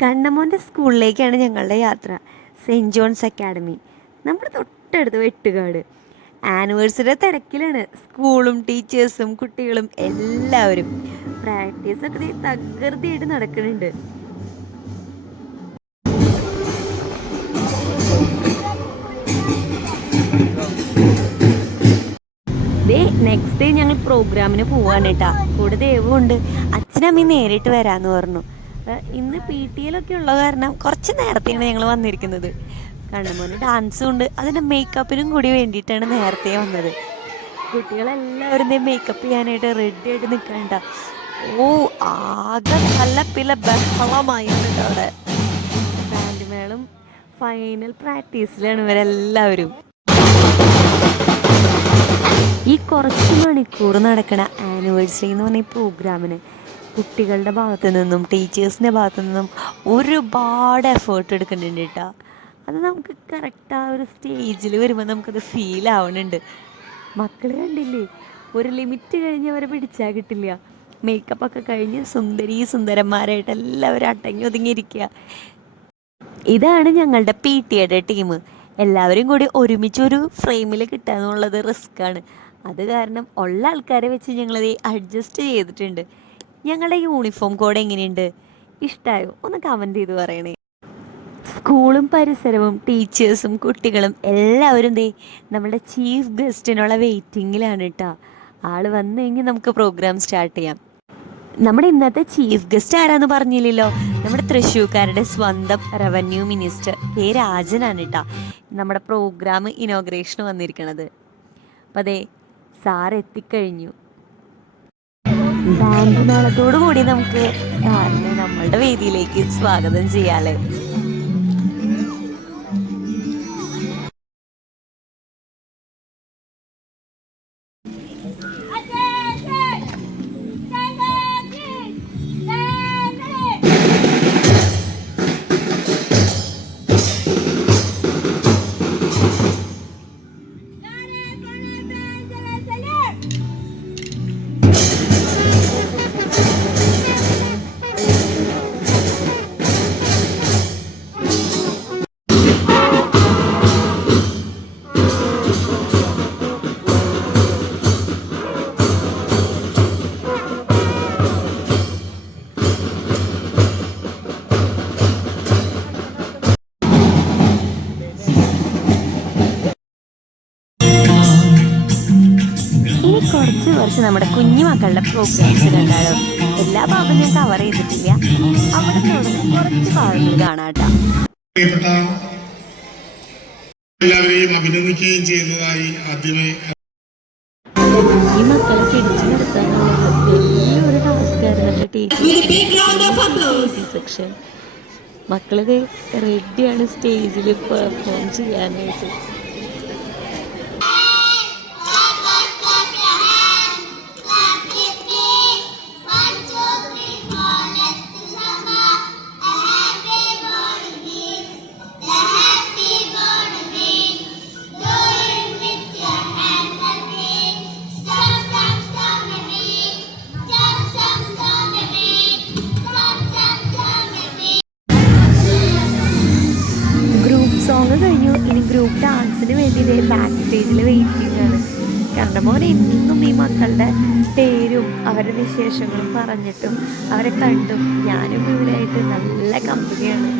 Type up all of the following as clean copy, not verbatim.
കണ്ണമോൻ്റെ സ്കൂളിലേക്കാണ് ഞങ്ങളുടെ യാത്ര. Saint John's academy, നമ്മുടെ തൊട്ടടുത്ത് വെട്ടുകാട്. ആനിവേഴ്സറി തിരക്കിലാണ് സ്കൂളും ടീച്ചേഴ്സും കുട്ടികളും എല്ലാവരും. പ്രാക്ടീസൊക്കെ തകൃതിയായിട്ട് നടക്കുന്നുണ്ട്. നെക്സ്റ്റ് ഡേ ഞങ്ങൾ പ്രോഗ്രാമിന് പോവാണ് കേട്ടാ. കൂടെ ദേവുണ്ട്. അച്ഛനമ്മയും നേരിട്ട് വരാമെന്ന് പറഞ്ഞു. ഇന്ന് പി ടി എല്ലൊക്കെ ഉള്ള കാരണം കുറച്ച് നേരത്തെയാണ് ഞങ്ങൾ വന്നിരിക്കുന്നത്. കണ്ണുമോന് ഡാൻസും ഉണ്ട്, അതിൻ്റെ മേക്കപ്പിനും കൂടി വേണ്ടിയിട്ടാണ് നേരത്തെ വന്നത്. കുട്ടികളെല്ലാവരും മേക്കപ്പ് ചെയ്യാനായിട്ട് റെഡി ആയിട്ട് നിൽക്കണ്ട. ഓ, ആകെ നല്ല ബഹളമായിട്ടുണ്ട് അവിടെ. ബാൻഡ് മേളം ഫൈനൽ പ്രാക്ടീസിലാണ് ഇവരെല്ലാവരും. ഈ കുറച്ച് മണിക്കൂർ നടക്കണ ആനിവേഴ്സറി എന്ന് പറഞ്ഞ പ്രോഗ്രാമിന് കുട്ടികളുടെ ഭാഗത്തു നിന്നും ടീച്ചേഴ്സിൻ്റെ ഭാഗത്തു നിന്നും ഒരുപാട് എഫേർട്ട് എടുക്കുന്നുണ്ട് കേട്ടോ. അത് നമുക്ക് കറക്റ്റ് ആ ഒരു സ്റ്റേജിൽ വരുമ്പോൾ നമുക്കത് ഫീൽ ആവുന്നുണ്ട്. മക്കൾ കണ്ടില്ലേ, ഒരു ലിമിറ്റ് കഴിഞ്ഞ് അവരെ പിടിച്ചാൽ കിട്ടില്ല. മേക്കപ്പൊക്കെ കഴിഞ്ഞ് സുന്ദരന്മാരായിട്ട് എല്ലാവരും അടങ്ങി ഒതുങ്ങിയിരിക്കുക. ഇതാണ് ഞങ്ങളുടെ പി ടി എയുടെ ടീം. എല്ലാവരും കൂടി ഒരുമിച്ച് ഒരു ഫ്രെയിമിൽ കിട്ടുക എന്നുള്ളത് റിസ്ക്കാണ്. അത് കാരണം ഉള്ള ആൾക്കാരെ വെച്ച് ഞങ്ങളത് അഡ്ജസ്റ്റ് ചെയ്തിട്ടുണ്ട്. ഞങ്ങളുടെ യൂണിഫോം കോഡ് എങ്ങനെയുണ്ട്, ഇഷ്ടമായോ? ഒന്ന് കമൻറ്റ് ചെയ്ത് പറയണേ. സ്കൂളും പരിസരവും ടീച്ചേഴ്സും കുട്ടികളും എല്ലാവരും നമ്മുടെ ചീഫ് ഗസ്റ്റിനുള്ള വെയിറ്റിങ്ങിലാണ് കേട്ടോ. ആൾ വന്നു കഴിഞ്ഞ് നമുക്ക് പ്രോഗ്രാം സ്റ്റാർട്ട് ചെയ്യാം. നമ്മുടെ ഇന്നത്തെ ചീഫ് ഗസ്റ്റ് ആരാന്ന് പറഞ്ഞില്ലല്ലോ, നമ്മുടെ തൃശ്ശൂർക്കാരുടെ സ്വന്തം റവന്യൂ മിനിസ്റ്റർ കെ രാജനാണ് കേട്ടോ നമ്മുടെ പ്രോഗ്രാം ഇനോഗ്രേഷന് വന്നിരിക്കണത്. അപ്പം അതെ, സാർ എത്തിക്കഴിഞ്ഞു. ബാൻഡ് മേളത്തോടു കൂടി നമുക്ക് സാറിനെ നമ്മളുടെ വേദിയിലേക്ക് സ്വാഗതം ചെയ്യാല്ലേ. കുറച്ച് നമ്മുടെ കുഞ്ഞു മക്കളുടെ പ്രോഗ്രാംസ് കണ്ടാലോ. എല്ലാ ഭാഗവും ഞാൻ കവർ ചെയ്തിട്ടില്ല, അവിടെ കുറച്ച് ഭാഗങ്ങൾ കാണാട്ടോ. എല്ലാവരെയും അഭിനന്ദിക്കുകയും ചെയ്യുന്നതായി ആദ്യമേ ഈ മക്കളെ പിടിച്ചു നിർത്താനുള്ള വലിയൊരു ടാസ്കായിരുന്നു സെക്ഷൻ. മക്കളത് റെഡിയാണ് സ്റ്റേജിൽ പെർഫോം ചെയ്യാനായിട്ട്. സോങ് കഴിഞ്ഞു, ഇനി ഗ്രൂപ്പ് ഡാൻസിന് വേണ്ടി ബാക്ക് സ്റ്റേജിൽ വെയിറ്റിംഗ് ആണ്. കാരണം മോനെ എന്നും ഈ മക്കളുടെ പേരും അവരുടെ വിശേഷങ്ങളും പറഞ്ഞിട്ടും അവരെ കണ്ടും ഞാനും ഇവരായിട്ട് നല്ല കമ്പനിയാണ്.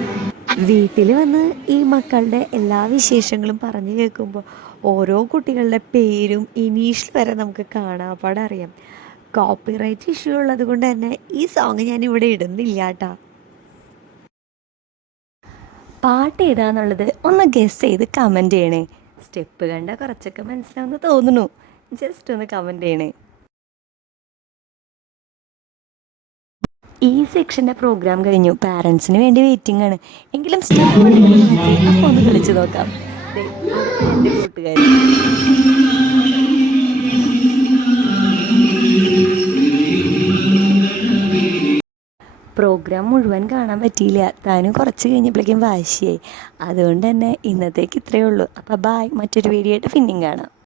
വീട്ടിൽ വന്ന് ഈ മക്കളുടെ എല്ലാ വിശേഷങ്ങളും പറഞ്ഞു കേൾക്കുമ്പോൾ ഓരോ കുട്ടികളുടെ പേരും ഇനീഷ്യൽ വരെ നമുക്ക് കാണാപ്പാടെ അറിയാം. കോപ്പിറൈറ്റ് ഇഷ്യൂ ഉള്ളത് കൊണ്ട് തന്നെ ഈ സോങ് ഞാൻ ഇവിടെ ഇടുന്നില്ല കേട്ടോ. പാട്ട് ഏതാന്നുള്ളത് ഒന്ന് ഗസ് ചെയ്ത് കമൻറ്റ് ചെയ്യണേ. സ്റ്റെപ്പ് കണ്ടാൽ കുറച്ചൊക്കെ മനസ്സിലാവുമെന്ന് തോന്നുന്നു. ജസ്റ്റ് ഒന്ന് കമൻറ്റ് ചെയ്യണേ. ഈ സെക്ഷൻ്റെ പ്രോഗ്രാം കഴിഞ്ഞു, പാരൻസിന് വേണ്ടി വെയിറ്റിംഗ് ആണ്. എങ്കിലും സ്റ്റെപ്പ് അപ്പോൾ ഒന്ന് കളിച്ച് നോക്കാം. എൻ്റെ കൂട്ടുകാർ പ്രോഗ്രാം മുഴുവൻ കാണാൻ പറ്റിയില്ല. താനും കുറച്ച് കഴിഞ്ഞപ്പോഴേക്കും വാശിയായി. അതുകൊണ്ട് തന്നെ ഇന്നത്തേക്ക് ഇത്രയേ ഉള്ളൂ. അപ്പോൾ ബായ്, മറ്റൊരു വീഡിയോ ആയിട്ട് പിന്നെയും കാണാം.